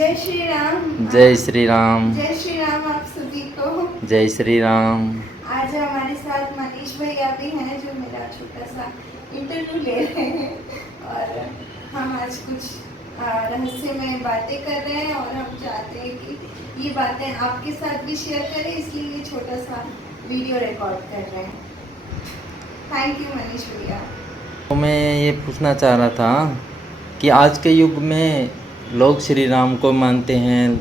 जय श्री राम। जय श्री राम। जय श्री राम आप सभी को। जय श्री राम। आज हमारे साथ मनीष भैया भी हैं जो मेरा छोटा सा इंटरव्यू ले रहे हैं और हम आज कुछ रहस्यमय बातें कर रहे हैं और हम चाहते हैं कि ये बातें आपके साथ भी शेयर करें, इसलिए ये छोटा सा वीडियो रिकॉर्ड कर रहे हैं। थैंक यू मनीष भैया। तो मैं ये पूछना चाह रहा था कि आज के युग में लोग श्री राम को मानते हैं,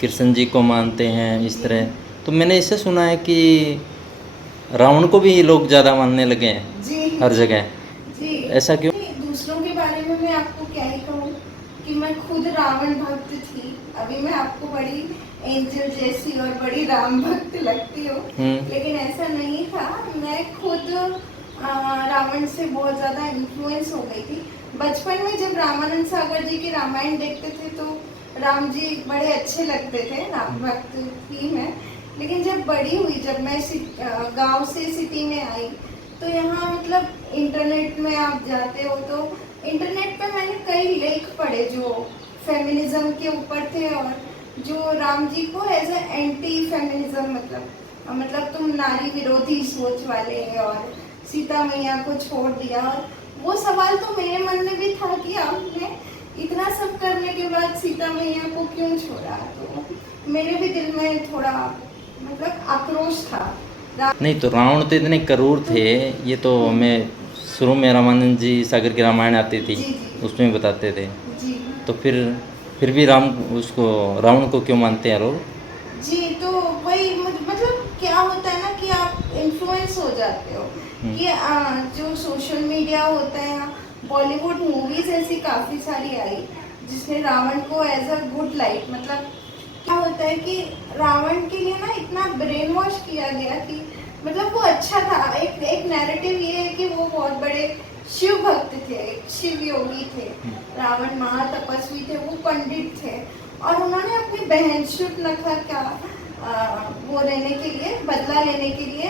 कृष्ण जी को मानते हैं, इस तरह। तो मैंने इससे सुना है कि रावण को भी लोग ज़्यादा मानने लगे हैं जी हर जगह। जी। ऐसा क्यों? दूसरों के बारे में मैं आपको क्या ही कहूँ कि मैं खुद रावण भक्त थी। अभी मैं आपको बड़ी एंजल जैसी और बड़ी राम भक्त लगती हूँ, लेकिन ऐसा नहीं था। मैं खुद रावण से बहुत ज़्यादा इन्फ्लुएंस हो गई थी। बचपन में जब रामानंद सागर जी की रामायण देखते थे तो राम जी बड़े अच्छे लगते थे, राम भक्त थी मैं। लेकिन जब बड़ी हुई, जब मैं गांव से सिटी में आई, तो यहाँ मतलब इंटरनेट में आप जाते हो तो इंटरनेट पे मैंने कई लेख पढ़े जो फेमिनिज्म के ऊपर थे और जो राम जी को एज ए एंटी फेमिनिज्म मतलब तुम नारी विरोधी सोच वाले और सीता मैया को छोड़ दिया। और वो सवाल तो मेरे मन में भी था कि आपने इतना सब करने के बाद सीता मैया को क्यों छोड़ा। तो मेरे भी दिल में थोड़ा मतलब आक्रोश था। नहीं, तो रावण तो इतने क्रूर थे, ये तो मैं शुरू में रामानंद जी सागर की रामायण आती थी, जी जी उसमें बताते थे। जी। तो फिर भी रावण को क्यों मानते हैं लोग? जी, तो वही मतलब क्या होता है ना कि आप इन्फ्लुएंस हो जाते हो कि जो सोशल मीडिया होता है, बॉलीवुड मूवीज ऐसी काफ़ी सारी आई जिसने रावण को एज अ गुड लाइट, मतलब क्या होता है कि रावण के लिए ना इतना ब्रेन वॉश किया गया कि मतलब वो अच्छा था। एक नैरेटिव ये है कि वो बहुत बड़े शिव भक्त थे, शिव योगी थे। रावण महातपस्वी थे, वो पंडित थे और उन्होंने अपनी बहन शूर्पणखा का वो लेने के लिए, बदला लेने के लिए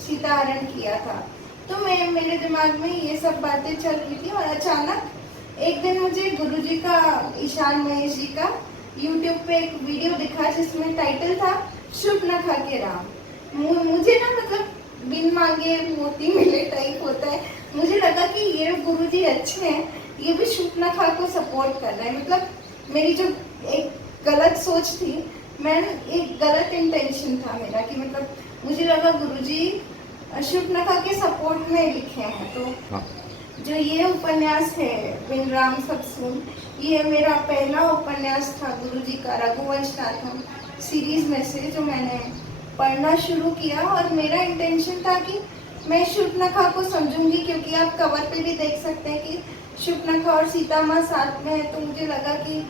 सीता हरण किया था। तो मेरे दिमाग में ये सब बातें चल रही थी और अचानक एक दिन मुझे गुरुजी का, ईशान महेश जी का यूट्यूब पे एक वीडियो दिखा जिसमें टाइटल था शूर्पणखा के राम। मुझे ना मतलब बिन मांगे मोती मिले टाइप होता है। मुझे लगा कि ये गुरुजी अच्छे हैं, ये भी शूर्पणखा को सपोर्ट कर रहे हैं। मतलब मेरी जो एक गलत सोच थी, एक गलत इंटेंशन था मेरा कि मतलब मुझे लगा गुरुजी शूर्पणखा के सपोर्ट में लिखे हैं। तो जो ये उपन्यास है बिन राम सब सुन, ये मेरा पहला उपन्यास था गुरुजी का रघुवंश नाथम सीरीज में से, जो मैंने पढ़ना शुरू किया। और मेरा इंटेंशन था कि मैं शूर्पणखा को समझूंगी, क्योंकि आप कवर पे भी देख सकते हैं कि शूर्पणखा और सीता माँ साथ में है। तो मुझे लगा कि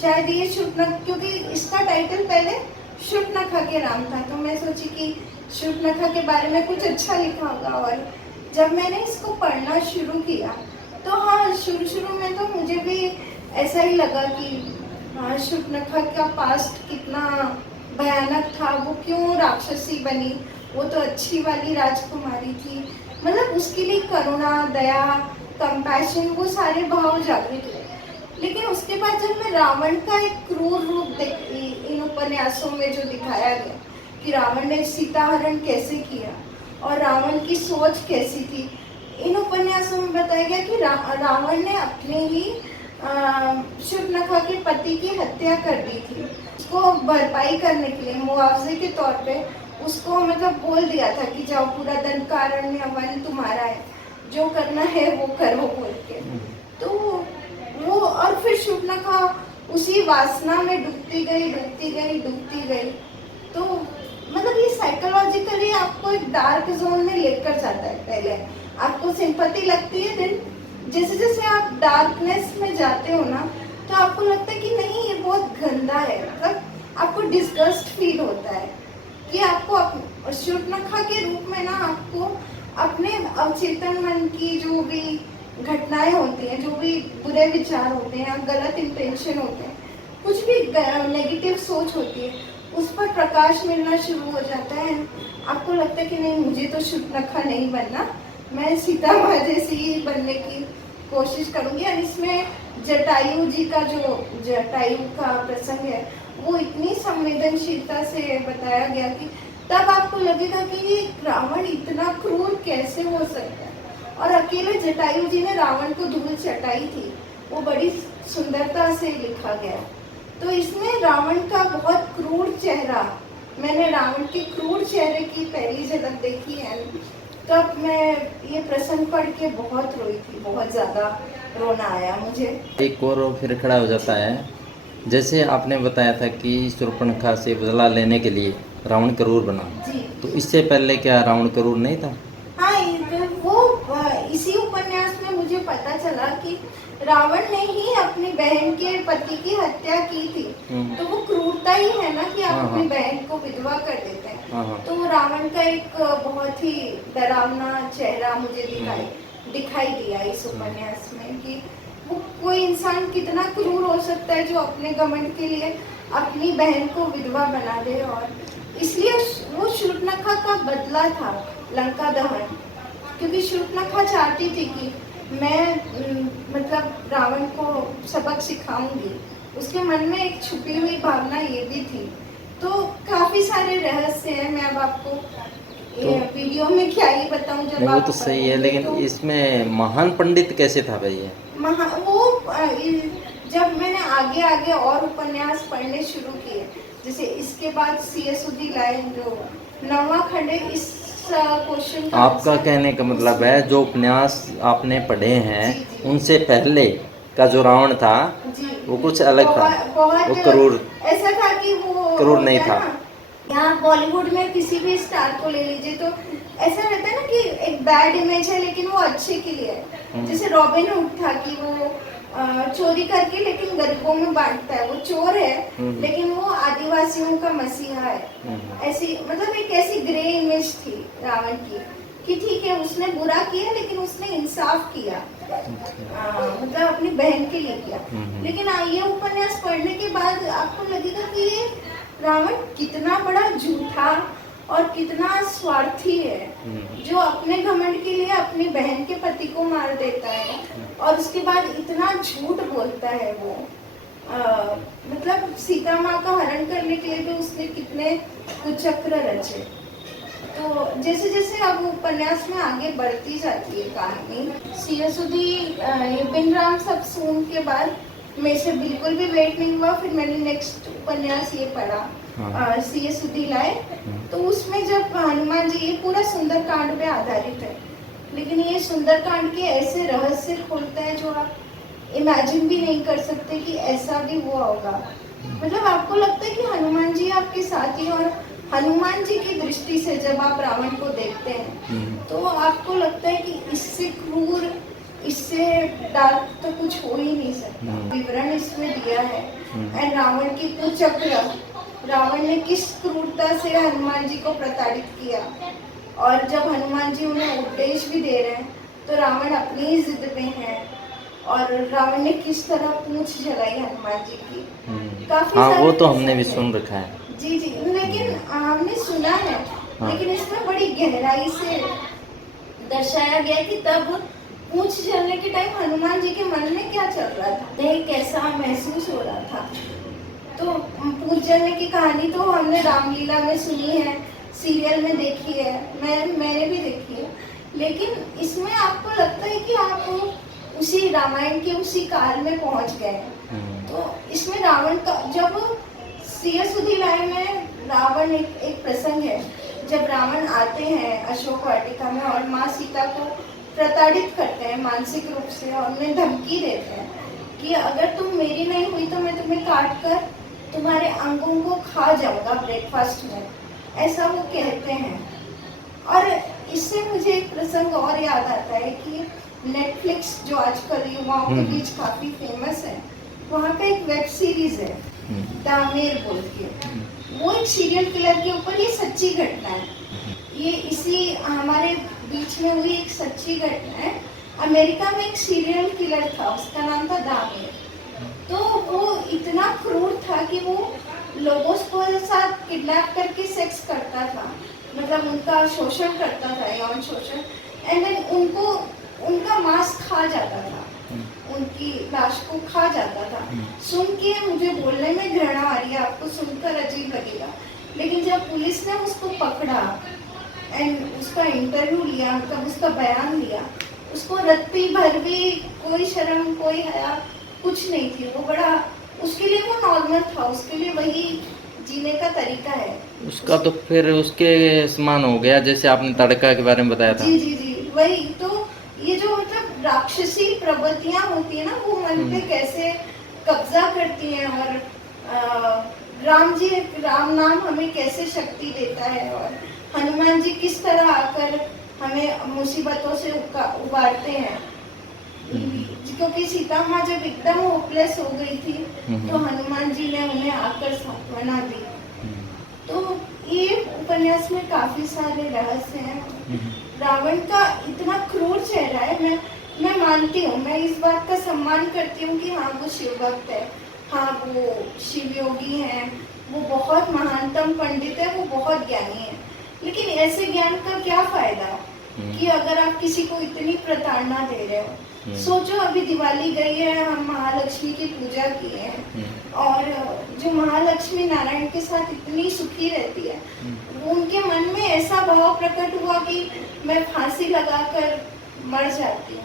शायद ये शूर्पणखा, क्योंकि इसका टाइटल पहले शूर्पणखा के राम था, तो मैं सोची कि शूर्पणखा के बारे में कुछ अच्छा लिखा होगा। और जब मैंने इसको पढ़ना शुरू किया तो हाँ, शुरू में तो मुझे भी ऐसा ही लगा कि हाँ, शूर्पणखा का पास्ट कितना भयानक था, वो क्यों राक्षसी बनी, वो तो अच्छी वाली राजकुमारी थी। मतलब उसके लिए करुणा, दया, कंपैशन, वो सारे भाव जागृत हुए। लेकिन उसके बाद जब मैं रावण का एक क्रूर रूप देखी इन उपन्यासों में जो दिखाया गया कि रावण ने सीता हरण कैसे किया और रावण की सोच कैसी थी, इन उपन्यासों में बताया गया कि रावण ने अपने ही शूर्पणखा के पति की हत्या कर दी थी। उसको भरपाई करने के लिए, मुआवजे के तौर पे उसको मतलब बोल दिया था कि जाओ, पूरा दंडकारण्य वन तुम्हारा है, जो करना है वो करो बोल के। तो वो और फिर शूर्पणखा उसी वासना में डूबती गई। तो मतलब ये साइकोलॉजिकली आपको एक डार्क जोन में लेकर जाता है। पहले आपको सिंपैथी लगती है, देन जैसे जैसे आप डार्कनेस में जाते हो ना, तो आपको लगता है कि नहीं, ये बहुत गंदा है। मतलब आपको डिस्गस्ट फील होता है कि आपको शूर्पणखा के रूप में ना आपको अपने अवचेतन मन की जो भी घटनाएं होती हैं, जो भी बुरे विचार होते हैं, गलत इंटेंशन होते हैं, कुछ भी नेगेटिव सोच होती है, उस पर प्रकाश मिलना शुरू हो जाता है। आपको लगता है कि नहीं, मुझे तो शूर्पणखा नहीं बनना, मैं सीता माँ जैसी ही बनने की कोशिश करूंगी। और इसमें जटायु जी का जो जटायु का प्रसंग है वो इतनी संवेदनशीलता से बताया गया कि तब आपको लगेगा कि ये रावण इतना क्रूर कैसे हो सकता है। और अकेले जटायु जी ने रावण को धूल चटाई थी, वो बड़ी सुंदरता से लिखा गया। तो इसमें रावण का बहुत क्रूर चेहरा, मैंने रावण के क्रूर चेहरे की पहली झलक देखी है, तब मैं ये प्रसंग पढ़ के बहुत रोई थी, बहुत ज़्यादा रोना आया मुझे। एक और फिर खड़ा हो जाता है, जैसे आपने बताया था कि शूर्पणखा से बदला लेने के लिए रावण क्रूर बना, जी तो इससे पहले क्या रावण क्रूर नहीं था? हाँ, इसी उपन्यास में मुझे पता चला कि रावण ने ही अपनी बहन के पति की हत्या की थी। तो वो क्रूरता ही है ना कि आप अपनी बहन को विधवा कर देते हैं। तो वो रावण का एक बहुत ही डरावना चेहरा मुझे दिखाई दिया इस उपन्यास में कि वो कोई इंसान कितना क्रूर हो सकता है जो अपने घमंड के लिए अपनी बहन को विधवा बना दे। और इसलिए वो शूर्पणखा का बदला था लंका दहन, क्योंकि शूर्पणखा चाहती थी कि मैं मतलब रावण को सबक सिखाऊंगी। उसके मन में एक छुपी हुई भावना ये भी थी। तो काफी सारे रहस्य हैं, मैं अब आपको ये वीडियो में क्या ही बताऊं। जब वो तो सही है, लेकिन इसमें महान पंडित कैसे था भाई ये? जब मैंने आगे आगे और उपन्यास पढ़ने शुरू किए, जैसे इसके बाद C.S. उदिलाइन जो 9वां खंड है, इस क्वेश्चन का आपका कहने का मतलब है जो उपन्यास आपने पढ़े हैं उनसे पहले का जो रावण था वो कुछ अलग था, वो क्रूर, ऐसा था कि वो क्रूर नहीं था। यहाँ बॉलीवुड में किसी भी स्टार को ले लीजिए तो ऐसा रहता है ना कि एक बैड इमेज है लेकिन वो अच्छे के लिए है। जैसे रॉबिन हुड था कि वो चोरी करके लेकिन गरीबों में बांटता है, वो चोर है लेकिन वो आदिवासियों का मसीहा है। ऐसी मतलब एक ऐसी ग्रे इमेज थी रावण की कि ठीक है उसने बुरा किया लेकिन उसने इंसाफ किया, मतलब अपनी बहन के लिए किया। लेकिन ये उपन्यास पढ़ने के बाद आपको लगेगा कि ये रावण कितना बड़ा झूठा और कितना स्वार्थी है, जो अपने घमंड के लिए अपनी बहन के पति को मार देता है और उसके बाद इतना झूठ बोलता है वो। मतलब सीता माँ का हरण करने के लिए भी उसने कितने कुचक्र रचे। तो जैसे जैसे अब उपन्यास में आगे बढ़ती जाती है कहानी, C.S. बिनराम सब सुन के बाद मेरे से बिल्कुल भी वेट नहीं हुआ। फिर मैंने नेक्स्ट उपन्यास ये पढ़ा C.S. उदिलाइन। तो उसमें जब हनुमान जी, ये पूरा सुंदरकांड पे आधारित है, लेकिन ये सुंदरकांड के ऐसे रहस्य खोलता है जो आप इमेजिन भी नहीं कर सकते कि ऐसा भी हुआ होगा। मतलब आपको लगता है कि हनुमान जी आपके साथी, और हनुमान जी की दृष्टि से जब आप रावण को देखते हैं तो आपको लगता है कि इससे क्रूर, इससे डार्क तो कुछ हो ही नहीं सकता। विवरण इसमें दिया है एंड रावण की कुचक्र, रावण ने किस क्रूरता से हनुमान जी को प्रताड़ित किया। और जब हनुमान जी उन्हें उपदेश भी दे रहे हैं तो रावण अपनी ही जिद में है, और रावण ने किस तरह पूंछ जलाई हनुमान जी की। काफी वो तो हमने भी सुन रखा है। जी, लेकिन हमने सुना है, लेकिन इसमें बड़ी गहराई से दर्शाया गया कि तब पूंछ जलने के टाइम हनुमान जी के मन में क्या चल रहा था, कैसा महसूस हो रहा था। तो पूंछ जलने की कहानी तो हमने रामलीला में सुनी है, सीरियल में देखी है, मैंने भी देखी है, लेकिन इसमें आपको लगता है कि आप उसी रामायण के उसी काल में पहुंच गए। तो इसमें रावण का, जब C.S. उदिलाइन में रावण एक प्रसंग है जब रावण आते हैं अशोक वाटिका में और माँ सीता को प्रताड़ित करते हैं मानसिक रूप से, और उन्हें धमकी देते हैं कि अगर तुम मेरी नहीं हुई तो मैं तुम्हें काट कर तुम्हारे अंगों को खा जाऊंगा ब्रेकफास्ट में, ऐसा वो कहते हैं। और इससे मुझे एक प्रसंग और याद आता है कि नेटफ्लिक्स जो आजकल युवाओं के बीच काफी फेमस है, वहाँ का एक वेब सीरीज है दामेर बोल के, वो एक सीरियल किलर के ऊपर, ये सच्ची घटना है, ये इसी हमारे बीच में हुई एक सच्ची घटना है। अमेरिका में एक सीरियल किलर था, उसका नाम था दामेर। तो वो इतना क्रूर था कि वो लोगों को साथ किडनैप करके सेक्स करता था, मतलब उनका शोषण करता था, यौन शोषण, एंड देन उनका मांस खा जाता था। उनकी लाश को खा जाता था। सुन के मुझे बोलने में घृणा आ रही है, आपको सुनकर अजीब लगेगा, लेकिन जब पुलिस ने उसको पकड़ा एंड उसका इंटरव्यू लिया, मतलब उसका बयान लिया, उसको रत्ती भर भी कोई शर्म कोई हया कुछ नहीं थी। वो बड़ा, उसके लिए वो नॉर्मल था, उसके लिए वही जीने का तरीका है। उसका तो फिर उसके समान हो गया जैसे आपने तड़का के बारे में बताया था। जी जी जी, वही तो। ये जो मतलब राक्षसी प्रवृत्तियां होती है ना, वो मन पे कैसे कब्जा करती हैं, और राम नाम हमें कैसे शक्ति देता है, और हनुमान जी किस तरह आकर हमें मुसीबतों से उबारते हैं। क्योंकि सीता माँ जब एकदम होपलेस हो गई थी, तो हनुमान जी ने उन्हें आकर सांत्वना दी। तो ये उपन्यास में काफी सारे रहस्य हैं। रावण का इतना क्रूर चेहरा है। मैं मानती हूँ, मैं इस बात का सम्मान करती हूँ कि हाँ वो शिव भक्त है, हाँ वो शिव योगी है, वो बहुत महानतम पंडित है, वो बहुत ज्ञानी है। लेकिन ऐसे ज्ञान का क्या फायदा कि अगर आप किसी को इतनी प्रताड़ना दे रहे हो। सोचो, अभी दिवाली गई है, हम महालक्ष्मी की पूजा किए हैं, और जो महालक्ष्मी नारायण के साथ इतनी सुखी रहती है, उनके मन में ऐसा भाव प्रकट हुआ कि मैं फांसी लगाकर मर जाती हूँ,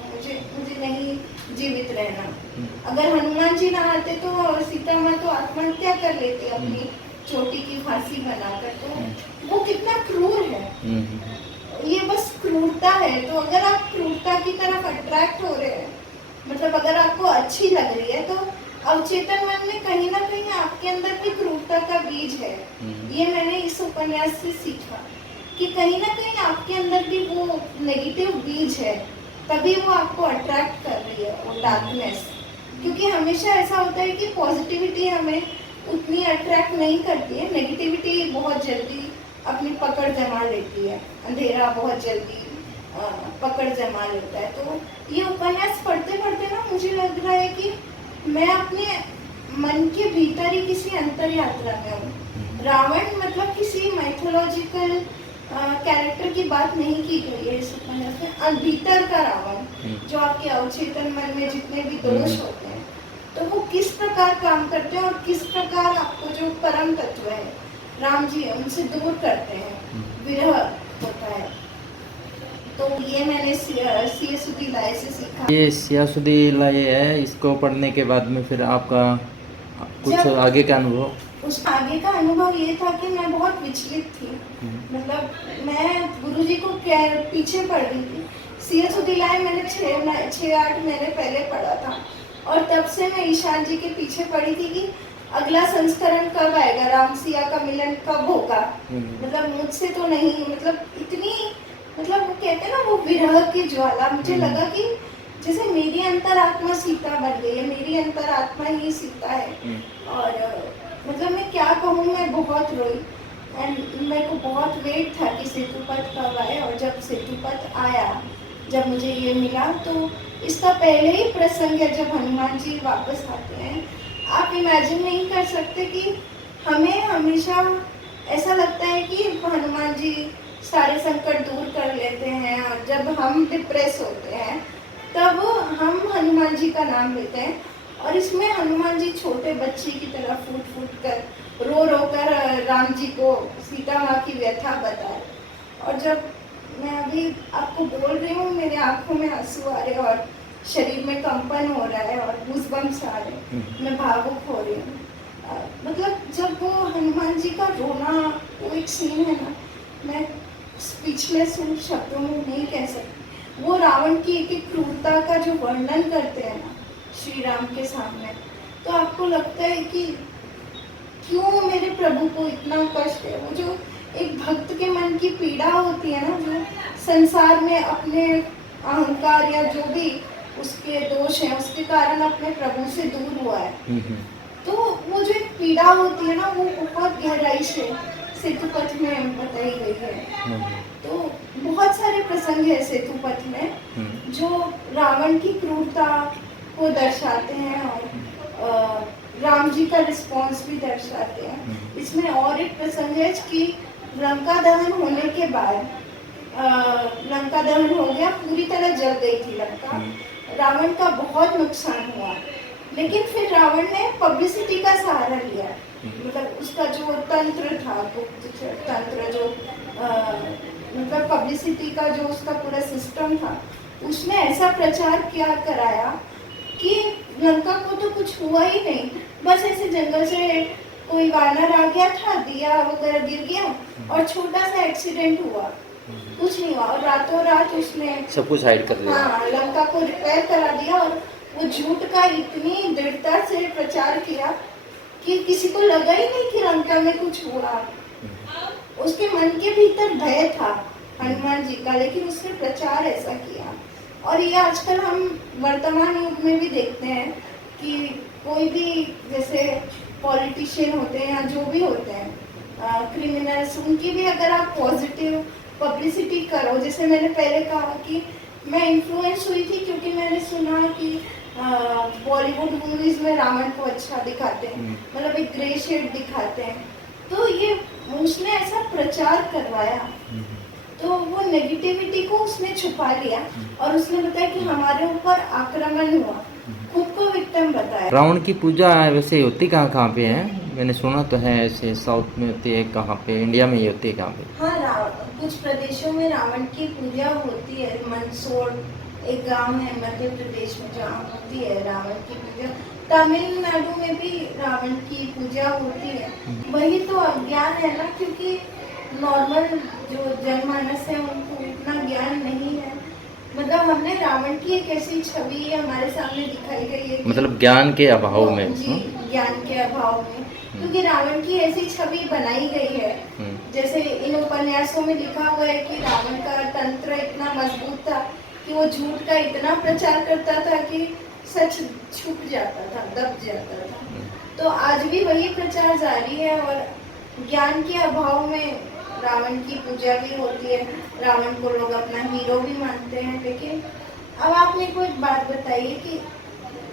मुझे नहीं जीवित रहना। अगर हनुमान जी ना आते तो सीता माँ तो आत्महत्या कर लेती अपनी चोटी की फांसी बनाकर। तो वो कितना क्रूर है, ये बस क्रूरता है। तो अगर आप क्रूरता की तरफ अट्रैक्ट हो रहे हैं, मतलब अगर आपको अच्छी लग रही है, तो अवचेतन मन में कहीं ना कहीं आपके अंदर भी क्रूरता का बीज है। ये मैंने इस उपन्यास से सीखा कि कहीं ना कहीं आपके अंदर भी वो नेगेटिव बीज है, तभी वो आपको अट्रैक्ट कर रही है, वो डार्कनेस। क्योंकि हमेशा ऐसा होता है कि पॉजिटिविटी हमें उतनी अट्रैक्ट नहीं करती है, नेगेटिविटी बहुत जल्दी अपनी पकड़ जमा लेती है, अंधेरा बहुत जल्दी पकड़ जमा लेता है। तो ये उपन्यास पढ़ते पढ़ते ना मुझे लग रहा है कि मैं अपने मन के भीतर ही किसी अंतर यात्रा में हूँ। रावण मतलब किसी माइथोलॉजिकल कैरेक्टर की बात नहीं की गई है इस उपन्यास में। भीतर का रावण, जो आपके अवचेतन मन में जितने भी दोष होते हैं, तो वो किस प्रकार काम करते हैं, और किस प्रकार आपको जो परम तत्व है राम जी उनसे दूर करते हैं, विरह होता है। तो ये मैंने सियासुदी लाए से सीखा। ये सियासुदी लाए है, इसको पढ़ने के बाद में फिर आपका कुछ आगे का अनुभव? उस आगे का अनुभव ये था कि मैं बहुत विचलित थी। मतलब मैं गुरुजी को पीछे पढ़ रही थी। सियासुदी लाए मैंने 6-8 महीने पहले पढ़ा था, और तब से मैं ईशान जी के पीछे पड़ी थी कि अगला संस्करण कब आएगा, राम सिया का मिलन कब होगा। मतलब मुझसे तो नहीं, मतलब इतनी, मतलब वो कहते हैं ना वो विरह की ज्वाला। मुझे लगा कि जैसे मेरी अंतरात्मा सीता बन गई है, मेरी अंतरात्मा ही सीता है। और मतलब मैं क्या कहूँ, मैं बहुत रोई। एंड मेरे को बहुत वेट था कि सेतुपथ कब आए, और जब सेतुपथ आया, जब मुझे ये मिला, तो इसका पहले ही प्रसंग है जब हनुमान जी वापस आते हैं। आप इमेजिन नहीं कर सकते कि हमें हमेशा ऐसा लगता है कि हनुमान जी सारे संकट दूर कर लेते हैं, और जब हम डिप्रेस होते हैं तब हम हनुमान जी का नाम लेते हैं। और इसमें हनुमान जी छोटे बच्चे की तरह फूट फूट कर रो रो कर राम जी को सीता माँ की व्यथा बताए। और जब मैं अभी आपको बोल रही हूँ, मेरे आंखों में आंसू आ रहे हैं, और शरीर में कंपन हो रहा है, और गूज़बम्प्स आ रहे हैं, मैं भावुक हो रही हूँ। मतलब जब वो हनुमान जी का रोना, वो एक सीन है ना, मैं स्पीचलेस हूँ, शब्दों में नहीं कह सकती। वो रावण की एक एक क्रूरता का जो वर्णन करते हैं ना श्री राम के सामने, तो आपको लगता है कि क्यों मेरे प्रभु को इतना कष्ट है। वो जो एक भक्त के मन की पीड़ा होती है ना, जो संसार में अपने अहंकार या जो भी उसके दोष हैं उसके कारण अपने प्रभु से दूर हुआ है, तो वो जो एक पीड़ा होती है ना, वो बहुत गहराई से सेतुपथ में बताई गई है। तो बहुत सारे प्रसंग है सेतुपथ में जो रावण की क्रूरता को दर्शाते हैं, और राम जी का रिस्पॉन्स भी दर्शाते हैं। इसमें और एक प्रसंग है कि लंका दहन होने के बाद, लंका दहन हो गया, पूरी तरह जल गई थी लंका। रावण का बहुत नुकसान हुआ, लेकिन फिर रावण ने पब्लिसिटी का सहारा लिया। मतलब उसका जो तंत्र था, गुप्तचर तंत्र, जो मतलब पब्लिसिटी का जो उसका पूरा सिस्टम था, उसने ऐसा प्रचार किया कराया कि लंका को तो कुछ हुआ ही नहीं। बस ऐसे जंगल से कोई वानर आ गया था, दिया वगैरह गिर गया और छोटा सा एक्सीडेंट हुआ, कुछ नहीं हुआ, और रातों रात उसने सब कुछ हाइड कर दिया। हाँ, लंका को रिपेयर करा दिया। और वो झूठ का इतनी दृढ़ता से प्रचार किया कि किसी को लगा ही नहीं कि लंका में कुछ हुआ। उसके मन के भीतर भय था हनुमान जी का, लेकिन उसने प्रचार ऐसा किया। और ये आजकल हम वर्तमान युग में भी देखते हैं कि कोई भी जैसे पॉलिटिशियन होते हैं या जो भी होते हैं, क्रिमिनल्स, उनकी भी अगर आप पॉजिटिव पब्लिसिटी करो, जैसे मैंने पहले कहा कि मैं इन्फ्लुएंस हुई थी क्योंकि मैंने सुना कि बॉलीवुड मूवीज में रावण को अच्छा दिखाते हैं, मतलब एक ग्रे शेड दिखाते हैं, तो ये उसने ऐसा प्रचार करवाया, तो वो नेगेटिविटी को उसने छुपा लिया और उसने बताया कि हमारे ऊपर आक्रमण हुआ, खुद को विक्टिम बताया। रावण की पूजा वैसे होती कहाँ कहाँ पे है? मैंने सुना तो है ऐसे साउथ में होती है, कहाँ पे इंडिया में ही होती है कहाँ पे? हाँ, कुछ प्रदेशों में रावण की पूजा होती है। मंदसौर एक गांव है मध्य प्रदेश में, जहाँ होती है रावण की पूजा। तमिलनाडु में भी रावण की पूजा होती है। वही तो अज्ञान है ना, क्योंकि नॉर्मल जो जनमानस है उनको इतना ज्ञान नहीं है। मतलब हमने रावण की एक ऐसी छवि हमारे सामने दिखाई गई है, मतलब ज्ञान के अभाव में। जी, ज्ञान के अभाव में, क्योंकि रावण की ऐसी छवि बनाई गई है। जैसे इन उपन्यासों में लिखा हुआ है कि रावण का तंत्र इतना मजबूत था कि वो झूठ का इतना प्रचार करता था कि सच छुप जाता था, दब जाता था। तो आज भी वही प्रचार जारी है और ज्ञान के अभाव में रावण की पूजा भी होती है। रावण को लोग अपना हीरो भी मानते हैं। लेकिन अब आप मेरे को एक बात बताइए कि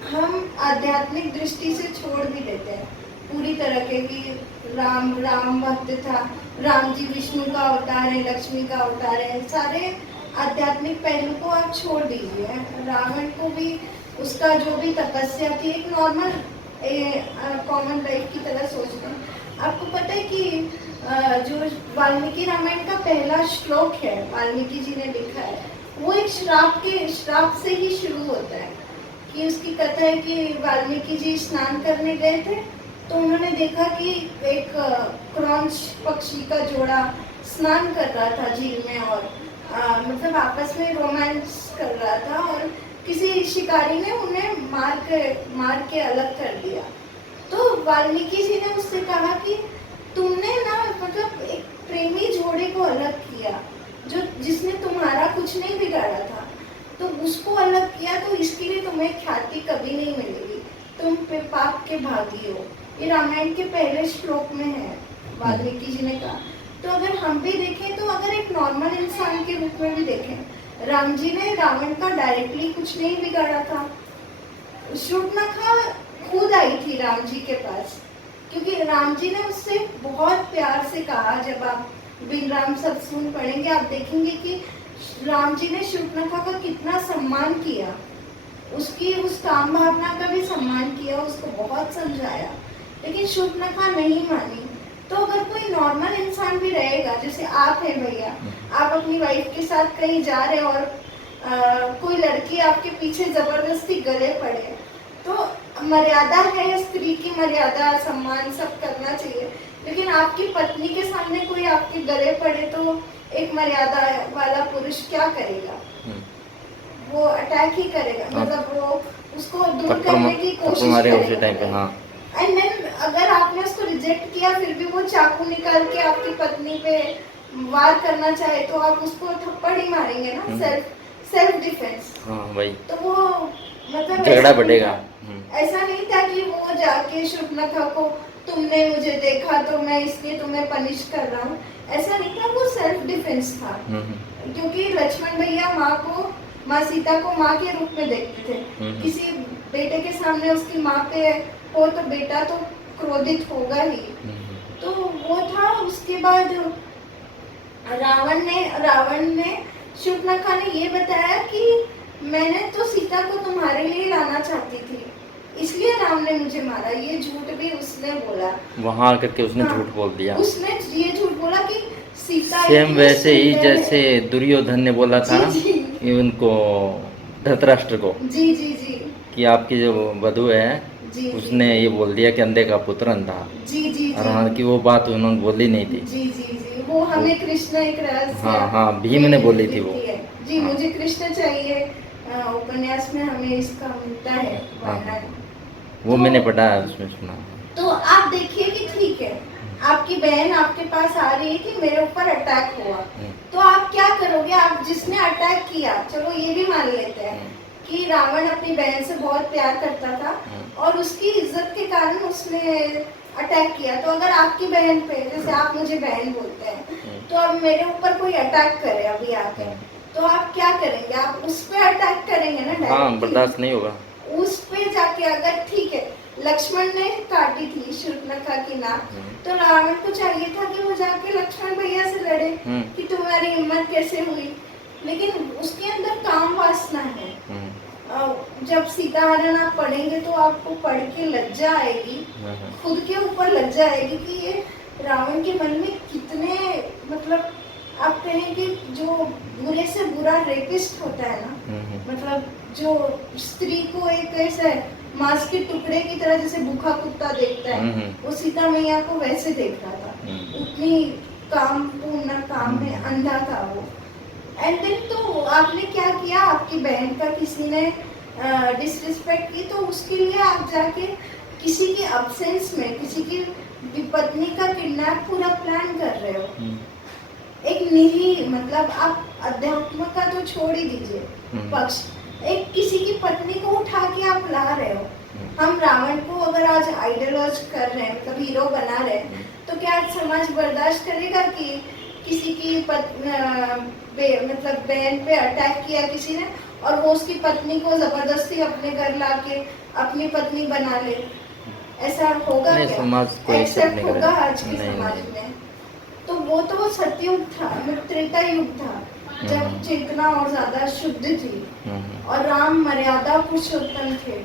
हम आध्यात्मिक दृष्टि से छोड़ भी देते हैं पूरी तरह के, कि राम भक्त था, राम जी विष्णु का अवतार है, लक्ष्मी का अवतार है, सारे आध्यात्मिक पहलू को आप छोड़ दीजिए। रावण को भी उसका जो भी तपस्या थी एक नॉर्मल कॉमन लाइफ की तरह सोचते हैं। आपको पता है कि जो वाल्मीकि रामायण का पहला श्लोक है, वाल्मीकि जी ने लिखा है, वो एक श्राप से ही शुरू होता है। कि उसकी कथा है कि वाल्मीकि जी स्नान करने गए थे, तो उन्होंने देखा कि एक क्रॉन्च पक्षी का जोड़ा स्नान कर रहा था झील में और मतलब आपस में रोमांस कर रहा था, और किसी शिकारी ने उन्हें मार के अलग कर दिया। तो वाल्मीकि जी ने उससे कहा कि तुमने ना मतलब एक प्रेमी जोड़े को अलग किया, जो जिसने तुम्हारा कुछ नहीं बिगाड़ा था, तो उसको अलग किया, तो इसके लिए तुम्हें ख्याति कभी नहीं मिलेगी, तुम पाप के भागी हो। ये रामायण के पहले श्लोक में है, वाल्मीकि जी ने कहा। तो अगर हम भी देखें, तो अगर एक नॉर्मल इंसान के रूप में भी देखें, राम जी ने रावण का डायरेक्टली कुछ नहीं बिगाड़ा था। शूर्पणखा खुद आई थी राम जी के पास, क्योंकि राम जी ने उससे बहुत प्यार से कहा। जब आप बिन राम सब सुन पढ़ेंगे, आप देखेंगे कि राम जी ने शूर्पणखा का कितना सम्मान किया, उसकी उस काम भावना का भी सम्मान किया, उसको बहुत समझाया, लेकिन शूर्पणखा नहीं मानी। तो अगर कोई नॉर्मल इंसान भी रहेगा, जैसे आप हैं भैया, आप अपनी वाइफ के साथ कहीं जा रहे हो और कोई लड़की आपके पीछे जबरदस्ती गले पड़े, तो मर्यादा है, स्त्री की मर्यादा, सम्मान सब करना चाहिए, लेकिन आपकी पत्नी के सामने कोई आपके गले पड़े तो एक मर्यादा वाला पुरुष क्या करेगा? वो अटैक ही करेगा, मतलब वो उसको दूर करने की कोशिश करेगा। एंड देन अगर आपने उसको रिजेक्ट किया, फिर भी वो चाकू निकाल के आपकी पत्नी पे वार करना चाहे, तो आप उसको थप्पड़ ही मारेंगे ना, सेल्फ डिफेंस। हाँ भाई। तो वो मतलब झगड़ा बढ़ेगा। ऐसा नहीं था कि वो जाके शूर्पणखा को तुमने मुझे देखा तो मैं इसलिए तुम्हें पनिश कर रहा हूँ, ऐसा नहीं था, वो सेल्फ डिफेंस था। क्योंकि लक्ष्मण भैया माँ सीता को माँ के रूप में देखते थे। किसी बेटे के सामने उसकी माँ पे हो तो बेटा तो क्रोधित होगा ही। तो वो था। उसके बाद रावण ने शूर्पणखा ने ये बताया कि मैंने तो सीता को तुम्हारे लिए लाना चाहती थी, इसलिए राम ने मुझे मारा। ये झूठ भी उसने बोला। वहाँ आकर के उसने हाँ, झूठ बोल दिया। उसने ये झूठ बोला कि सीता सेम इतनी वैसे ही सुंदर जैसे है। दुर्योधन ने बोला था जी जी कि उनको, धृतराष्ट्र को, जी जी जी कि आपकी जो वधु है जी उसने ये बोल दिया कि अंधे का पुत्र अंधा। जी जी और जी हालांकि वो बात उन्होंने बोली नहीं थी। जी जी जी वो हमें कृष्ण एक रहस्य हाँ हाँ, भीम में ने बोली थी वो। लिखी है। जी हाँ मुझे कृष्ण चाहिए, उपन्यास में हमें इसका मिलता है हाँ, वर्णन। वो तो मैंने पढ़ा है, उसमें सुना। तो आप देखिए कि ठीक है, आपकी बहन आपके पास आ रही है कि मेरे ऊपर अटैक हुआ, तो आप क्या करोगे? आप जिसने अटैक किया, चलो ये भी मान लेते हैं कि रावण अपनी बहन से बहुत प्यार करता था और उसकी इज्जत के कारण उसने अटैक किया। तो अगर आपकी बहन पे, जैसे आप मुझे बहन बोलते हैं, तो अब मेरे ऊपर कोई अटैक करे अभी आके, तो आप क्या करेंगे? आप उस पे अटैक करेंगे ना हाँ, डायरेक्टली। बर्दाश्त नहीं होगा। उस पे जाके अगर ठीक है, लक्ष्मण ने काटी थी शूर्पणखा की नाक, तो रावण को चाहिए था कि वो जाके लक्ष्मण भैया से लड़े कि तुम्हारी हिम्मत कैसे हुई। लेकिन उसके अंदर काम वासना है। जब सीताहरण आप पढ़ेंगे तो आपको पढ़ के लज्जा आएगी, खुद के ऊपर लज्जा आएगी कि ये रावण के मन में कितने, मतलब आप कहें कि जो बुरे से बुरा रेपिस्ट होता है ना, मतलब जो स्त्री को एक ऐसे मांस के टुकड़े की तरह जैसे भूखा कुत्ता देखता है, वो सीता मैया को वैसे देख रहा था। उतनी काम पूर्ण काम में अंधा था वो। एंड देन तो आपने क्या किया? आपकी बहन का किसी ने डिसरिस्पेक्ट की, तो उसके लिए आप जाके किसी की अब्सेंस में किसी की पत्नी का किडनैप पूरा प्लान कर रहे हो। एक निरी, मतलब आप अध्यात्म का तो छोड़ ही दीजिए पक्ष, एक किसी की पत्नी को उठा के आप ला रहे हो। हम रावण को अगर आज आइडलाइज कर रहे हैं, मतलब हीरो बना रहे हैं, तो क्या आज समाज बर्दाश्त करेगा कि किसी की मतलब बहन पे अटैक किया किसी ने और वो उसकी पत्नी को जबरदस्ती अपने घर लाके अपनी पत्नी बना ले? ऐसा होगा नहीं, क्या? समाज कोई एक्सेप्ट एक्सेप्ट नहीं होगा करेगा। आज के नहीं, समाज नहीं। में? तो सतयुग था, त्रेता युग था, जब चेतना और ज्यादा शुद्ध थी और राम मर्यादा पुरुषोत्तम थे।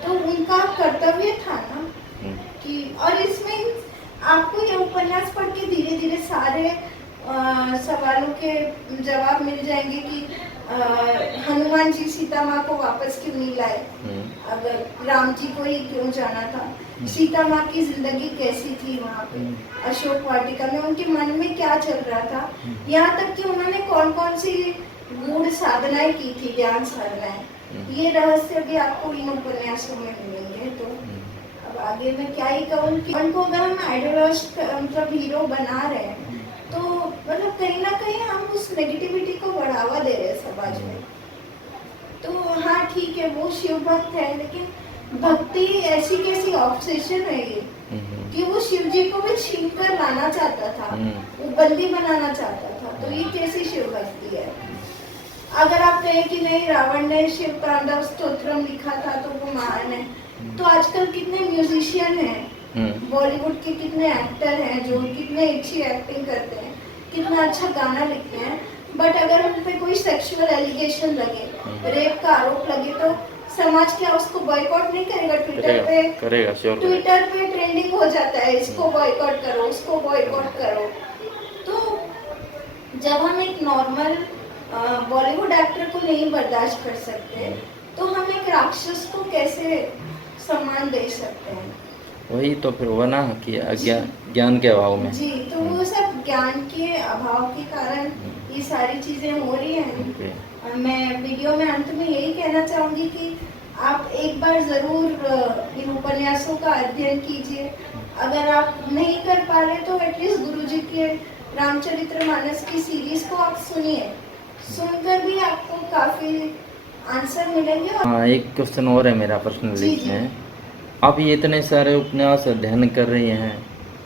तो उनका कर्तव्य था ना कि, और इसमें आपको ये उपन्यास पढ़ के धीरे धीरे सारे सवालों के जवाब मिल जाएंगे कि हनुमान जी सीता माँ को वापस क्यों नहीं लाए, अगर राम जी को ही क्यों जाना था, सीता माँ की जिंदगी कैसी थी वहाँ पे अशोक वाटिका में, उनके मन में क्या चल रहा था, यहाँ तक कि उन्होंने कौन कौन सी गूढ़ साधनाएं की थी, ध्यान साधनाएं, ये रहस्य भी आपको इन उपन्यासों में मिलेंगे। तो अब आगे मैं क्या ही कहूँ कि उनको अगर हम आइडलाइज मतलब हीरो बना रहे हैं, तो मतलब कहीं ना कहीं हम उस नेगेटिविटी को बढ़ावा दे रहे हैं समाज में। तो हाँ ठीक है, वो शिव भक्त है, लेकिन भक्ति ऐसी कैसी ऑब्सेशन है ये कि वो शिव जी को भी छीन कर लाना चाहता था, वो बंदी बनाना चाहता था। तो ये कैसी शिव भक्ति है? अगर आप कहें कि नहीं रावण ने शिव तांडव स्तोत्रम लिखा था तो वो महान है, तो आजकल कितने म्यूजिशियन हैं, बॉलीवुड के कितने एक्टर हैं जो कितने अच्छी एक्टिंग करते हैं, कितना अच्छा गाना लिखते हैं, बट अगर उन पे कोई सेक्सुअल एलिगेशन लगे, रेप का आरोप लगे, तो समाज क्या उसको बॉयकॉट नहीं करेगा? ट्विटर पे करेगा, श्योर करेगा। ट्विटर पे ट्रेंडिंग हो जाता है, इसको बॉयकॉट करो, उसको बॉयकॉट करो। तो जब हम एक नॉर्मल बॉलीवुड एक्टर को नहीं बर्दाश्त कर सकते, तो हम एक राक्षस को कैसे सम्मान दे सकते हैं? वही तो फिर हुआ ना कि ज्ञान के अभाव में। जी, तो वो सब ज्ञान के अभाव के कारण ये सारी चीजें हो रही हैं। मैं वीडियो में अंत में यही कहना चाहूंगी कि आप एक बार जरूर इन उपन्यासों का अध्ययन कीजिए। अगर आप नहीं कर पा रहे तो एटलीस्ट गुरुजी के रामचरितमानस की सीरीज को आप सुनिए, सुनकर भी आपको काफी आंसर मिलेंगे। हाँ, एक क्वेश्चन और है मेरा पर्सनली में, आप ये इतने सारे उपन्यास अध्ययन कर रही हैं,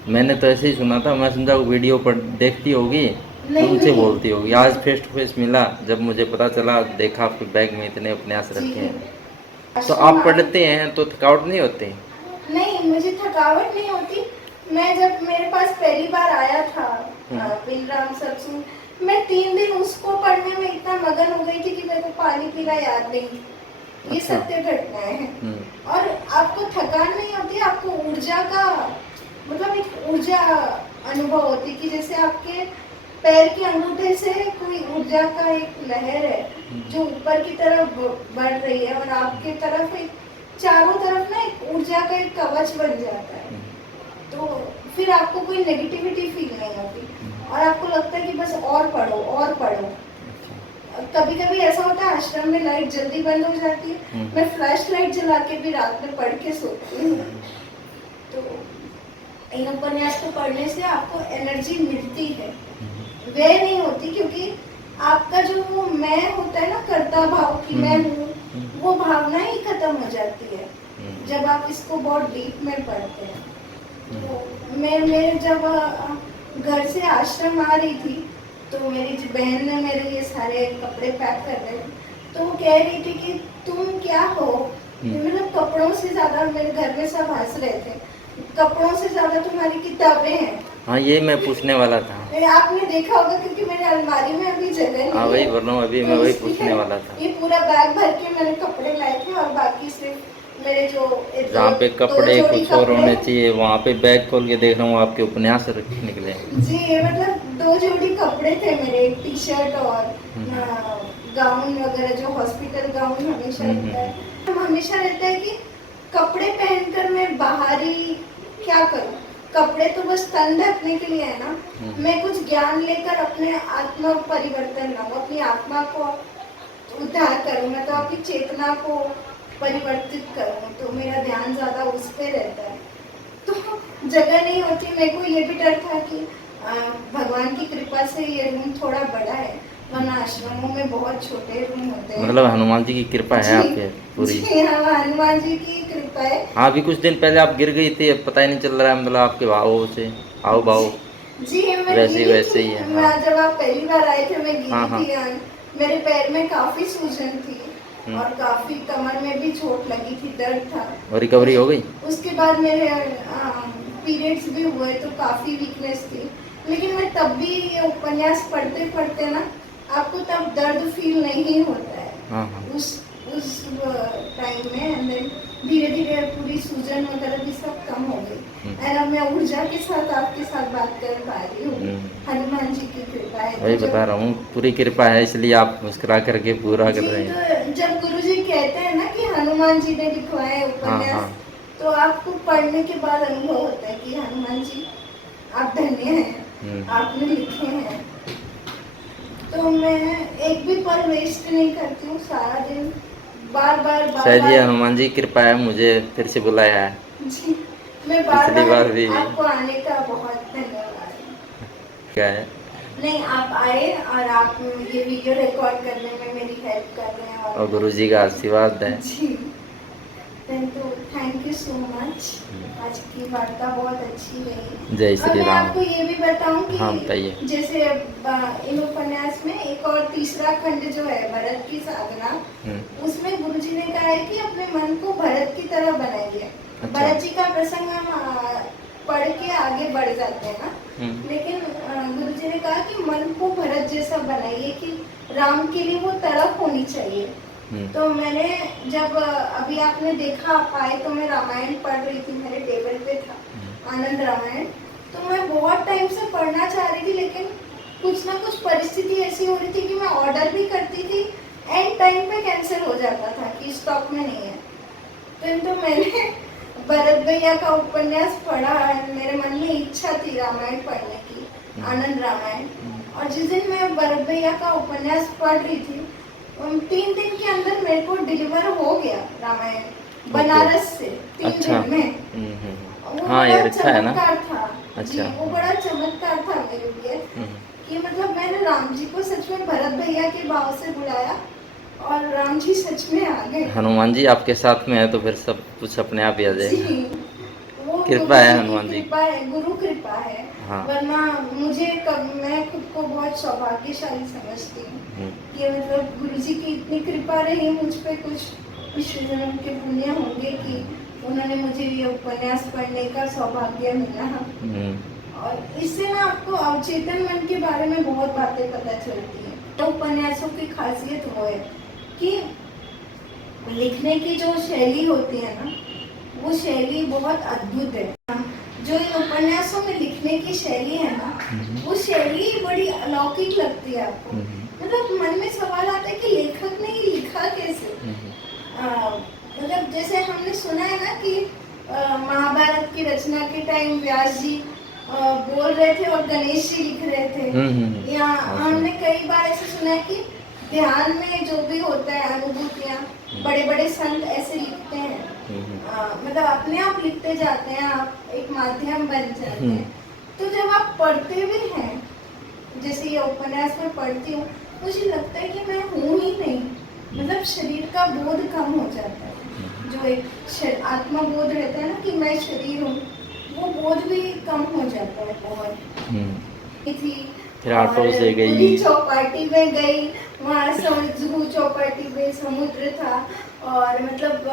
मैंने तो ऐसे ही सुना था, मैं समझा वीडियो पर देखती होगी उनसे बोलती होगी। आज फेस टू फेस मिला, जब मुझे पता चला, देखा आपके बैग में इतने उपन्यास रखे हैं। तो आप पढ़ते हैं तो थकावट नहीं होती? नहीं, मुझे थकावट नहीं होती। मैं जब मेरे पास पहली बार आया था बिलराम सत्संग, मैं 3 दिन उसको पढ़ने में इतना मगन हो गई थी कि मेरे को पानी पीना याद नहीं। ये अच्छा। सत्य घटनाएं हैं। हम्म। और आपको थकान नहीं होती, आपको ऊर्जा का मतलब एक ऊर्जा अनुभव होती कि जैसे आपके पैर के अंगूठे से कोई ऊर्जा का एक लहर है जो ऊपर की तरफ बढ़ रही है और आपके तरफ एक चारों तरफ ना एक ऊर्जा का एक कवच बन जाता है। तो फिर आपको कोई नेगेटिविटी फील नहीं होती और आपको लगता है कि बस और पढ़ो और पढ़ो। कभी कभी ऐसा होता है आश्रम में लाइट जल्दी बंद हो जाती है, मैं फ्लैश लाइट जला के भी रात में पढ़ के सोती हूँ। तो इन उपन्यास को पढ़ने से आपको एनर्जी मिलती है, व्यय नहीं होती, क्योंकि आपका जो वो मैं होता है ना, कर्ता भाव की मैं हूँ, वो भावना ही खत्म हो जाती है जब आप इसको बहुत डीप में पढ़ते हैं। तो मैं जब घर से आश्रम आ रही थी तो मेरी बहन ने मेरे लिए सारे कपड़े पैक कर रहे थे, तो वो कह रही थी कि तुम क्या हो, मतलब कपड़ों से ज्यादा, मेरे घर में सब हंस रहे थे, कपड़ों से ज्यादा तुम्हारी किताबें हैं। हाँ, ये मैं पूछने वाला था। आपने देखा होगा क्योंकि मेरे अलमारी में अभी जगह नहीं हाँ, वही है। बोल रहा हूँ, अभी तो मैं वही इसलिए पूछने वाला था। ये पूरा बैग भर के मैंने कपड़े लाए थे और बाकी सिर्फ मेरे जो जहाँ पे दो कपड़े जोड़ी कुछ और कपड़े होने हैं। चाहिए, वहाँ पे बैग खोल के देख रहा हूँ आपके उपन्यास रखे निकले हैं। जी, मतलब 2 जोड़ी कपड़े थे मेरे, एक टी शर्ट और गाउन वगैरह, जो हॉस्पिटल गाउन हमेशा रहता है। हम हमेशा रहता है कि कपड़े पहनकर मैं बाहरी क्या करूं, कपड़े तो बस तन ढकने के लिए है ना। मैं कुछ ज्ञान लेकर अपने आत्मा परिवर्तन लाऊं, अपनी आत्मा को उद्धार करूं, मैं तो अपनी चेतना को परिवर्तित करूं, तो मेरा ध्यान ज्यादा उस पे रहता है। तो जगह नहीं होती। मेरे को ये भी डर था कि भगवान की कृपा से ये रूम थोड़ा बड़ा है, वरना आश्रमों में बहुत छोटे रूम होते हैं। मतलब हनुमान जी की कृपा है आप पे पूरी। जी हाँ, हनुमान जी की कृपा है। हाँ, अभी कुछ दिन पहले आप गिर गई थी, अब पता ही नहीं चल रहा है, मतलब आपके भावों से हाव भाव जी, मैं वैसे गिरी वैसे थी। ही है। हाँ जब आप पहली बार आए थे मैं हाँ गिरी हाँ। थी, मेरे पैर में काफी सूजन थी और काफी कमर में भी चोट लगी थी, दर्द था। और रिकवरी हो गई? उसके बाद मेरे पीरियड्स भी हुए तो काफी वीकनेस थी, लेकिन मैं तब भी ये उपन्यास पढ़ते पढ़ते ना, आपको तब दर्द फील नहीं होता है। हाँ हाँ। उस टाइम में एंड धीरे धीरे पूरी सूजन वगैरह भी सब कम हो गई एंड अब मैं ऊर्जा के साथ आपके साथ बात कर पा रही हूँ। हनुमान जी की कृपा है। वही बता रहा हूँ, पूरी कृपा है, इसलिए आप मुस्कुरा करके पूरा कर जी, रहे हैं। तो जब गुरु जी कहते हैं ना कि हनुमान जी ने लिखवाए उपन्यास, हाँ। तो आपको पढ़ने के बाद अनुभव होता है कि हनुमान जी आप धन्य हैं, आपने लिखे हैं। तो मैं एक भी पल वेस्ट नहीं करती हूँ, सारा दिन बार बार शायद ये हनुमान जी की कृपा है, मुझे फिर से बुलाया है। जी, मैं बार पिछली बार बार भी आपको आने का बहुत धन्यवाद। क्या है, नहीं, आप आए और आप ये वीडियो रिकॉर्ड करने में मेरी हेल्प कर रहे हैं और गुरु जी का आशीर्वाद है। जी, थैंक यू सो मच। आज की वार्ता बहुत अच्छी रही। जय और श्री मैं राम। आपको ये भी बताऊं कि हाँ, बताइए। जैसे इन उपन्यास में एक और तीसरा खंड जो है भरत की साधना, उसमें गुरुजी ने कहा है कि अपने मन को भरत की तरह बनाइए। अच्छा। भरत जी का प्रसंग हम पढ़ के आगे बढ़ जाते हैं ना, लेकिन गुरुजी ने कहा कि मन को भरत जैसा बनाइए कि राम के लिए वो तड़प होनी चाहिए। तो मैंने जब अभी आपने देखा आप आए तो मैं रामायण पढ़ रही थी, मेरे टेबल पे था आनंद रामायण, तो मैं बहुत टाइम से पढ़ना चाह रही थी, लेकिन कुछ ना कुछ परिस्थिति ऐसी हो रही थी कि मैं ऑर्डर भी करती थी, एंड टाइम पे कैंसिल हो जाता था कि स्टॉक में नहीं है। तो मैंने भरत भैया का उपन्यास पढ़ा, मेरे मन में इच्छा थी रामायण पढ़ने की, आनंद रामायण, और जिस दिन मैं भरत भैया का उपन्यास पढ़ रही थी 3 दिन के अंदर मेरे को डिलीवर हो गया रामायण बनारस से 3 दिन में। वो हाँ, ये बड़ा अच्छा है ना। चमत्कार था। अच्छा। जी, वो बड़ा चमत्कार था मेरे लिए कि मतलब मैंने राम जी को सच में भरत भैया के भाव से बुलाया और राम जी सच में आ गए। हनुमान जी आपके साथ में है तो फिर सब कुछ अपने आप ही आ जाएगा। जी, वो कृपा है हनुमान जी। कृपा है, गुरु कृपा है। हाँ। वरना मैं खुद को बहुत सौभाग्यशाली समझती हूँ कि मतलब गुरु जी की इतनी कृपा रही मुझ पे, कुछ इस जन्म के पुण्य होंगे कि उन्होंने मुझे ये उपन्यास पढ़ने का सौभाग्य मिला। और इससे ना आपको अवचेतन मन के बारे में बहुत बातें पता चलती हैं। तो उपन्यासों की खासियत वो है कि लिखने की जो शैली होती है ना, वो शैली बहुत अद्भुत है। जो इन उपन्यासों में लिखने की शैली है ना, वो शैली बड़ी अलौकिक लगती है आपको। मतलब मन में सवाल आता है कि लेखक ने ये लिखा कैसे। मतलब जैसे हमने सुना है ना कि महाभारत की रचना के टाइम व्यास जी बोल रहे थे और गणेश जी लिख रहे थे। या हमने कई बार ऐसे सुना है कि ध्यान में जो भी होता है अनुभूतियाँ, बड़े बड़े संत ऐसे लिखते हैं। मतलब अपने आप लिखते जाते हैं, आप एक माध्यम बन जाते हैं। तो जब आप पढ़ते भी हैं, जैसे ये उपन्यास में पढ़ती हूँ, मुझे लगता है कि मैं हूँ ही नहीं। मतलब शरीर का बोध कम हो जाता है। जो एक आत्मबोध रहता है ना कि मैं शरीर हूँ, वो बोध भी कम हो जाता है बहुत। थी फिर ऑटो से गई, पूरी चौपाटी में गई, वहाँ जुहू चौपाटी में समुद्र था और मतलब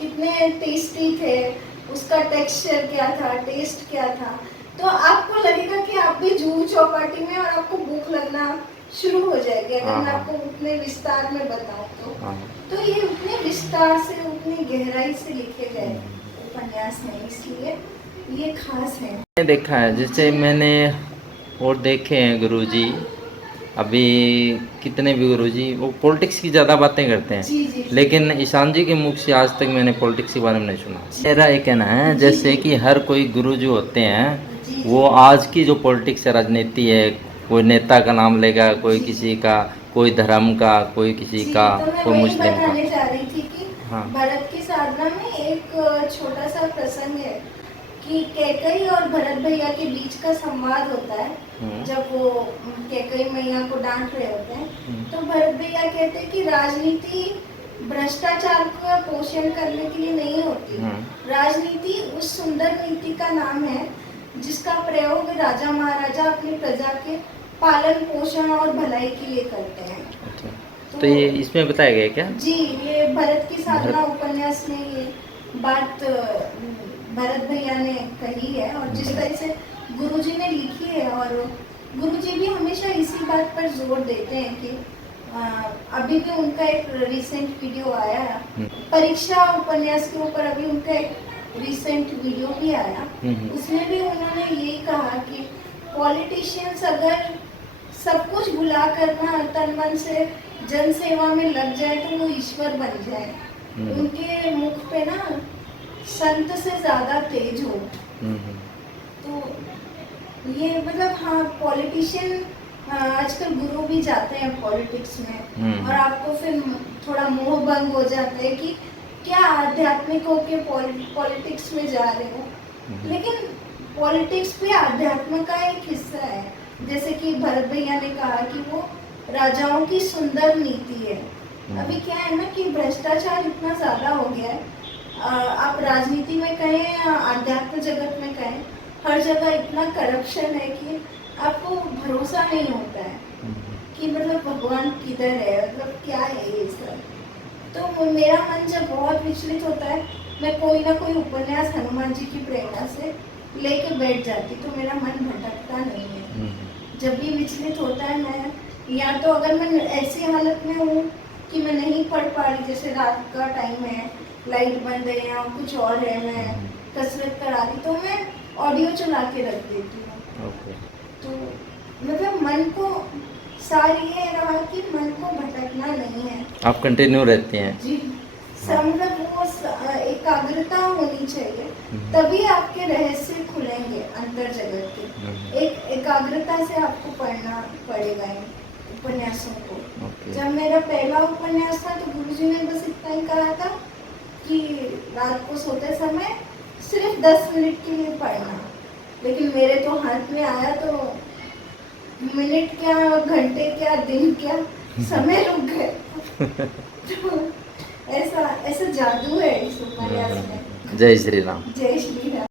कितने टेस्टी थे, उसका टेक्सचर क्या था, टेस्ट क्या था। तो आपको लगेगा कि आप भी जुहू चौपाटी में और आपको भूख लगना शुरू हो जाएगी अगर मैं आपको उतने विस्तार में बताऊं तो ये उतने विस्तार से, उतनी गहराई से लिखे गए उपन्यास हैं, इसलिए ये खास है। मैंने देखा है, जैसे मैंने और देखे हैं गुरुजी, अभी कितने भी गुरुजी वो पॉलिटिक्स की ज़्यादा बातें करते हैं। जी, जी, जी। लेकिन ईशान जी के मुख से आज तक मैंने पॉलिटिक्स के बारे में नहीं सुना। मेरा ये कहना है जैसे कि हर कोई गुरु जो होते हैं वो आज की जो पॉलिटिक्स है, राजनीति है, कोई नेता का नाम लेगा, कोई किसी का, कोई धर्म का, कोई किसी का, तो मैं कोई वही मुस्लिम का। बताने जा रही थी कि हाँ। भरत की साधना में एक छोटा सा प्रसंग है कि कैकई और भरत भैया के बीच का संवाद होता है। जब वो कैकई मैया को डांट रहे होते हैं तो भरत भैया कहते हैं कि राजनीति भ्रष्टाचार का पोषण करने के लिए नहीं होती। राजनीति उस सुंदर नीति का नाम है जिसका प्रयोग राजा महाराजा अपनी प्रजा के पालन पोषण और भलाई के लिए करते हैं। तो ये इसमें बताया गया क्या? जी, ये भरत की साधना उपन्यास में ये बात भरत भैया ने कही है और जिस तरह से गुरुजी ने लिखी है। और गुरुजी भी हमेशा इसी बात पर जोर देते हैं कि अभी भी उनका एक रिसेंट वीडियो आया है परीक्षा उपन्यास के ऊपर, अभी उनका एक रिसेंट वीडियो भी आया, उसमें भी उन्होंने यही कहा कि पॉलिटिशियंस अगर सब कुछ भुला कर ना तन मन से जन सेवा में लग जाए तो वो ईश्वर बन जाए। उनके मुख पे ना संत से ज्यादा तेज हो। तो ये मतलब हाँ, पॉलिटिशियन आजकल गुरु भी जाते हैं पॉलिटिक्स में और आपको फिर थोड़ा मोह भंग हो जाता है कि क्या आध्यात्मिक होके पॉलिटिक्स में जा रहे हो। लेकिन पॉलिटिक्स भी आध्यात्म का एक हिस्सा है। जैसे कि भरत भैया ने कहा कि वो राजाओं की सुंदर नीति है। अभी क्या है ना कि भ्रष्टाचार इतना ज्यादा हो गया है, आप राजनीति में कहें, आध्यात्म जगत में कहें, हर जगह इतना करप्शन है कि आपको भरोसा नहीं होता है कि मतलब भगवान किधर है, मतलब क्या है ये सब। तो मेरा मन जब बहुत विचलित होता है, मैं कोई ना कोई उपन्यास हनुमान जी की प्रेरणा से लेके बैठ जाती, तो मेरा मन भटकता नहीं है। जब भी विचलित होता है, मैं या तो अगर मैं ऐसी हालत में हूँ कि मैं नहीं पढ़ पा रही, जैसे रात का टाइम है, लाइट बंद है या कुछ और है, मैं कसरत करा रही, तो मैं ऑडियो चला के रख देती हूँ। तो मतलब मन को सार ये रहा कि मन को भटकना नहीं है, आप कंटिन्यू रहते हैं। जी, मतलब वो एकाग्रता होनी चाहिए, तभी आपके रहस्य खुलेंगे अंतर जगत के। एक एकाग्रता से आपको पढ़ना पड़ेगा इन उपन्यासों को। जब मेरा पहला उपन्यास था तो गुरुजी ने बस इतना ही कहा था कि रात को सोते समय सिर्फ 10 मिनट के लिए पढ़ना, लेकिन मेरे तो हाथ में आया तो मिनट क्या, घंटे क्या, दिन क्या, समय रुक गए। तो ऐसा जादू है इस उपन्यास में। जय श्री राम। जय श्री राम।